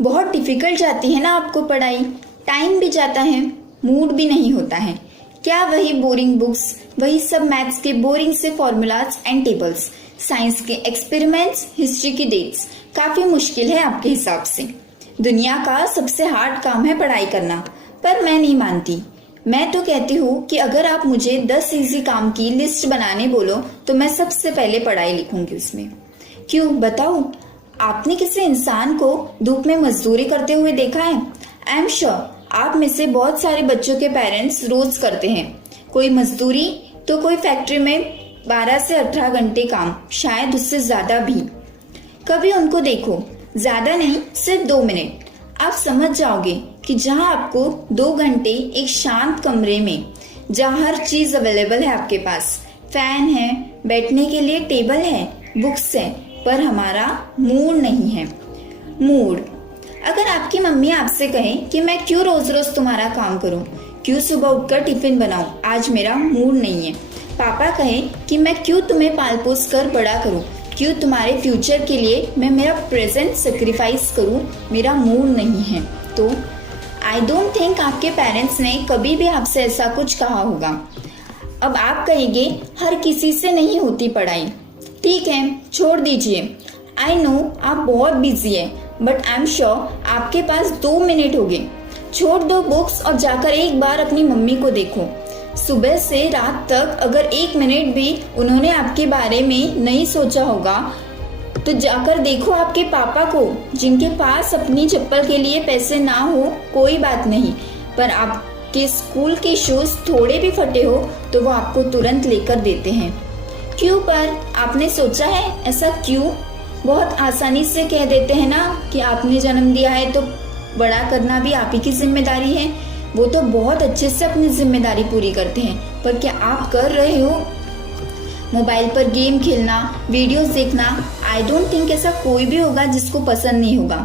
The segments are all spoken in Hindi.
बहुत डिफिकल्ट जाती है ना आपको पढ़ाई, टाइम भी जाता है, मूड भी नहीं होता है। क्या वही बोरिंग बुक्स, वही सब मैथ्स के बोरिंग से फॉर्मूलाज एंड टेबल्स, साइंस के एक्सपेरिमेंट्स, हिस्ट्री की डेट्स काफी मुश्किल है आपके हिसाब से। दुनिया का सबसे हार्ड काम है पढ़ाई करना, पर मैं नहीं मानती। मैं तो कहती हूँ कि अगर आप मुझे 10 इजी काम की लिस्ट बनाने बोलो तो मैं सबसे पहले पढ़ाई लिखूंगी उसमें। क्यों बताओ, आपने किसी इंसान को धूप में मजदूरी करते हुए देखा है? आई एम श्योर आप में से बहुत सारे बच्चों के पेरेंट्स रोज करते हैं, कोई मजदूरी तो कोई फैक्ट्री में 12 से 18 घंटे काम, शायद उससे ज्यादा भी। कभी उनको देखो, ज्यादा नहीं, सिर्फ 2 मिनट, आप समझ जाओगे कि जहां आपको 2 घंटे एक शांत कमरे में, जहां हर चीज अवेलेबल है आपके पास, फैन है, बैठने के लिए टेबल है, बुक्स है, पर हमारा मूड नहीं है। मूड, अगर आपकी मम्मी आपसे कहे कि मैं क्यों रोज रोज तुम्हारा काम करूं, क्यों सुबह उठकर टिफिन बनाऊं, आज मेरा मूड नहीं है। पापा कहे कि मैं क्यों तुम्हें पाल पोस कर बड़ा करूं, क्यों तुम्हारे फ्यूचर के लिए मैं मेरा प्रेजेंट सेक्रीफाइस करूं, मेरा मूड नहीं है। तो आई डोंट थिंक आपके पेरेंट्स ने कभी भी आपसे ऐसा कुछ कहा होगा। अब आप कहेंगे हर किसी से नहीं होती पढ़ाई, ठीक है, छोड़ दीजिए। आई नो आप बहुत बिजी है, बट आई एम श्योर आपके पास 2 मिनट होंगे। छोड़ दो बुक्स और जाकर एक बार अपनी मम्मी को देखो। सुबह से रात तक अगर 1 मिनट भी उन्होंने आपके बारे में नहीं सोचा होगा तो जाकर देखो आपके पापा को, जिनके पास अपनी चप्पल के लिए पैसे ना हो कोई बात नहीं, पर आपके स्कूल के शूज थोड़े भी फटे हो तो वो आपको तुरंत लेकर देते हैं। क्यों? पर आपने सोचा है ऐसा क्यों? बहुत आसानी से कह देते हैं ना कि आपने जन्म दिया है तो बड़ा करना भी आप ही की जिम्मेदारी है। वो तो बहुत अच्छे से अपनी जिम्मेदारी पूरी करते हैं, पर क्या आप कर रहे हो? मोबाइल पर गेम खेलना, वीडियोस देखना, आई डोंट थिंक ऐसा कोई भी होगा जिसको पसंद नहीं होगा।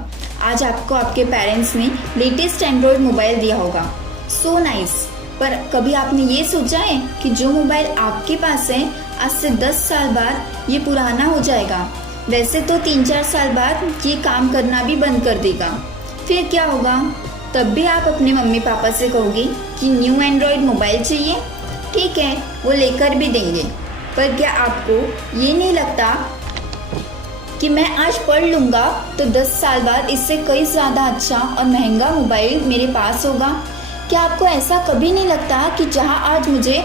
आज आपको आपके पेरेंट्स ने लेटेस्ट एंड्रॉयड मोबाइल दिया होगा, सो नाइस, पर कभी आपने ये सोचा है कि जो मोबाइल आपके पास है आज से 10 साल बाद ये पुराना हो जाएगा, वैसे तो 3-4 साल बाद ये काम करना भी बंद कर देगा। फिर क्या होगा? तब भी आप अपने मम्मी पापा से कहोगे कि न्यू एंड्रॉयड मोबाइल चाहिए, ठीक है, वो लेकर भी देंगे। पर क्या आपको ये नहीं लगता कि मैं आज पढ़ लूँगा तो 10 साल बाद इससे कई ज़्यादा अच्छा और महंगा मोबाइल मेरे पास होगा? क्या आपको ऐसा कभी नहीं लगता कि जहाँ आज मुझे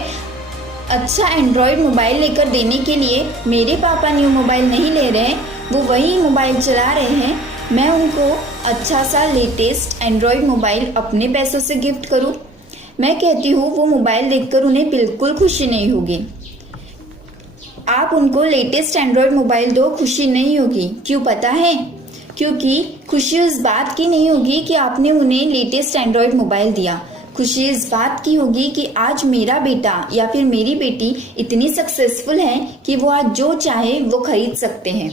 अच्छा एंड्रॉयड मोबाइल लेकर देने के लिए मेरे पापा न्यू मोबाइल नहीं ले रहे, वो वही मोबाइल चला रहे हैं, मैं उनको अच्छा सा लेटेस्ट एंड्रॉयड मोबाइल अपने पैसों से गिफ्ट करूं? मैं कहती हूँ वो मोबाइल देखकर उन्हें बिल्कुल खुशी नहीं होगी। आप उनको लेटेस्ट एंड्रॉयड मोबाइल दो, खुशी नहीं होगी। क्यों पता है? क्योंकि खुशी उस बात की नहीं होगी कि आपने उन्हें लेटेस्ट एंड्रॉयड मोबाइल दिया, खुशी इस बात की होगी कि आज मेरा बेटा या फिर मेरी बेटी इतनी सक्सेसफुल है कि वो आज जो चाहे वो खरीद सकते हैं।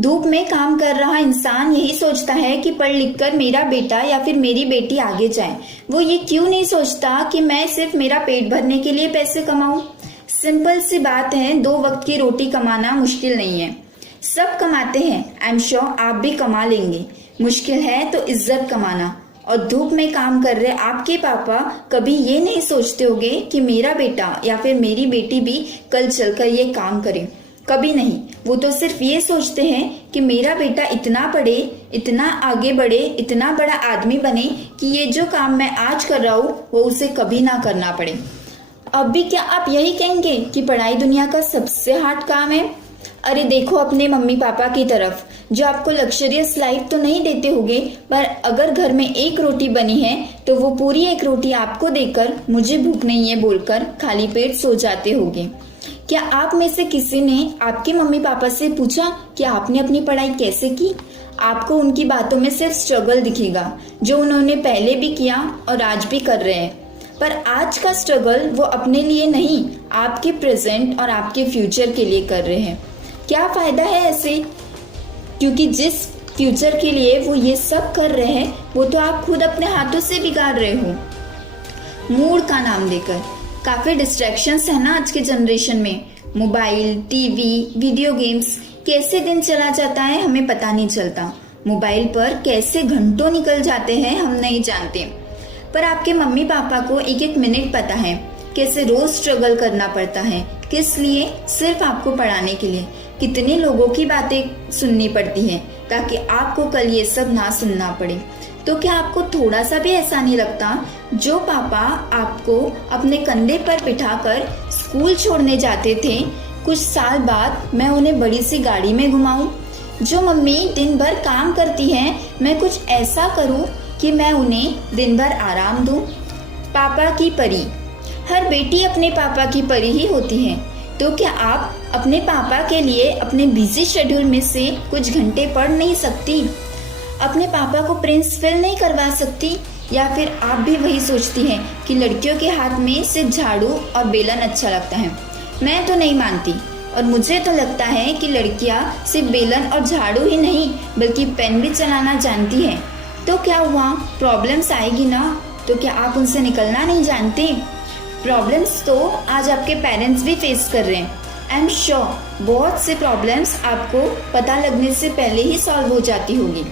धूप में काम कर रहा इंसान यही सोचता है कि पढ़ लिख कर मेरा बेटा या फिर मेरी बेटी आगे जाए। वो ये क्यों नहीं सोचता कि मैं सिर्फ मेरा पेट भरने के लिए पैसे कमाऊं? सिंपल सी बात है, 2 वक्त की रोटी कमाना मुश्किल नहीं है, सब कमाते हैं। आई एम श्योर आप भी कमा लेंगे। मुश्किल है तो इज्जत कमाना। और धूप में काम कर रहे आपके पापा कभी ये नहीं सोचते होंगे कि मेरा बेटा या फिर मेरी बेटी भी कल चलकर ये काम करे, कभी नहीं। वो तो सिर्फ ये सोचते हैं कि मेरा बेटा इतना पढ़े, इतना आगे बढ़े, इतना बड़ा आदमी बने कि ये जो काम मैं आज कर रहा हूँ वो उसे कभी ना करना पड़े। अब भी क्या आप यही कहेंगे कि पढ़ाई दुनिया का सबसे हार्ड काम है? अरे देखो अपने मम्मी पापा की तरफ, जो आपको लग्जरियस लाइफ तो नहीं देते होंगे, पर अगर घर में 1 रोटी बनी है तो वो पूरी 1 रोटी आपको देकर मुझे भूख नहीं है बोलकर खाली पेट सो जाते होंगे। क्या आप में से किसी ने आपके मम्मी पापा से पूछा कि आपने अपनी पढ़ाई कैसे की? आपको उनकी बातों में सिर्फ स्ट्रगल दिखेगा, जो उन्होंने पहले भी किया और आज भी कर रहे हैं। पर आज का स्ट्रगल वो अपने लिए नहीं, आपके प्रेजेंट और आपके फ्यूचर के लिए कर रहे हैं। क्या फायदा है ऐसे? क्योंकि जिस फ्यूचर के लिए वो ये सब कर रहे हैं वो तो आप खुद अपने हाथों से बिगाड़ रहे हो, मूड का नाम देकर। काफी डिस्ट्रैक्शंस है ना आज के जनरेशन में, मोबाइल, टीवी, वीडियो गेम्स, कैसे दिन चला जाता है हमें पता नहीं चलता। मोबाइल पर कैसे घंटों निकल जाते हैं हम नहीं जानते, पर आपके मम्मी पापा को एक एक मिनट पता है कैसे रोज स्ट्रगल करना पड़ता है, किस लिए, सिर्फ आपको पढ़ाने के लिए। कितने लोगों की बातें सुननी पड़ती है ताकि आपको कल ये सब ना सुनना पड़े। तो क्या आपको थोड़ा सा भी ऐसा नहीं लगता, जो पापा आपको अपने कंधे पर बिठाकर स्कूल छोड़ने जाते थे, कुछ साल बाद मैं उन्हें बड़ी सी गाड़ी में घुमाऊं? जो मम्मी दिन भर काम करती हैं, मैं कुछ ऐसा करूं कि मैं उन्हें दिन भर आराम दूं? पापा की परी, हर बेटी अपने पापा की परी ही होती है। तो क्या आप अपने पापा के लिए अपने बिजी शेड्यूल में से कुछ घंटे पढ़ नहीं सकती? अपने पापा को प्रिंस फील नहीं करवा सकती? या फिर आप भी वही सोचती हैं कि लड़कियों के हाथ में सिर्फ झाड़ू और बेलन अच्छा लगता है? मैं तो नहीं मानती, और मुझे तो लगता है कि लड़कियां सिर्फ बेलन और झाड़ू ही नहीं बल्कि पेन भी चलाना जानती हैं। तो क्या हुआ, प्रॉब्लम्स आएगी ना, तो क्या आप उनसे निकलना नहीं जानते? प्रॉब्लम्स तो आज आपके पेरेंट्स भी फेस कर रहे हैं। आई एम श्योर बहुत से प्रॉब्लम्स आपको पता लगने से पहले ही सॉल्व हो जाती होगी।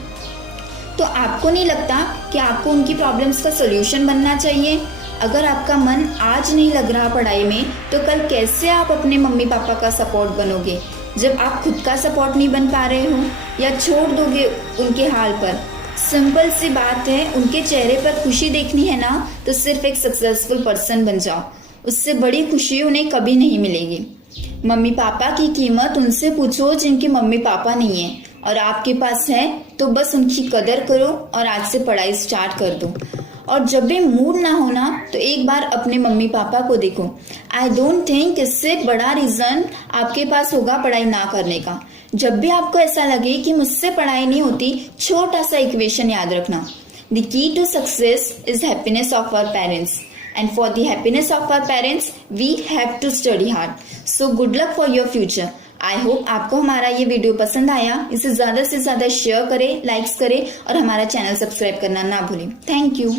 तो आपको नहीं लगता कि आपको उनकी प्रॉब्लम्स का सोल्यूशन बनना चाहिए? अगर आपका मन आज नहीं लग रहा पढ़ाई में, तो कल कैसे आप अपने मम्मी पापा का सपोर्ट बनोगे, जब आप खुद का सपोर्ट नहीं बन पा रहे हो? या छोड़ दोगे उनके हाल पर? सिंपल सी बात है, उनके चेहरे पर खुशी देखनी है ना, तो सिर्फ एक सक्सेसफुल पर्सन बन जाओ। उससे बड़ी खुशी उन्हें कभी नहीं मिलेगी। मम्मी पापा की कीमत उनसे पूछो जिनके मम्मी पापा नहीं है, और आपके पास है तो बस उनकी कदर करो और आज से पढ़ाई स्टार्ट कर दो। और जब भी मूड ना होना, तो एक बार अपने मम्मी पापा को देखो। आई डोंट थिंक इससे बड़ा रीजन आपके पास होगा पढ़ाई ना करने का। जब भी आपको ऐसा लगे कि मुझसे पढ़ाई नहीं होती, छोटा सा इक्वेशन याद रखना, the key to success is happiness of our parents, and for the happiness of our parents we have to study hard. So good luck for your future. I hope आपको हमारा ये वीडियो पसंद आया। इसे ज़्यादा से ज़्यादा शेयर करें, लाइक्स करें और हमारा चैनल सब्सक्राइब करना ना भूलें। Thank you.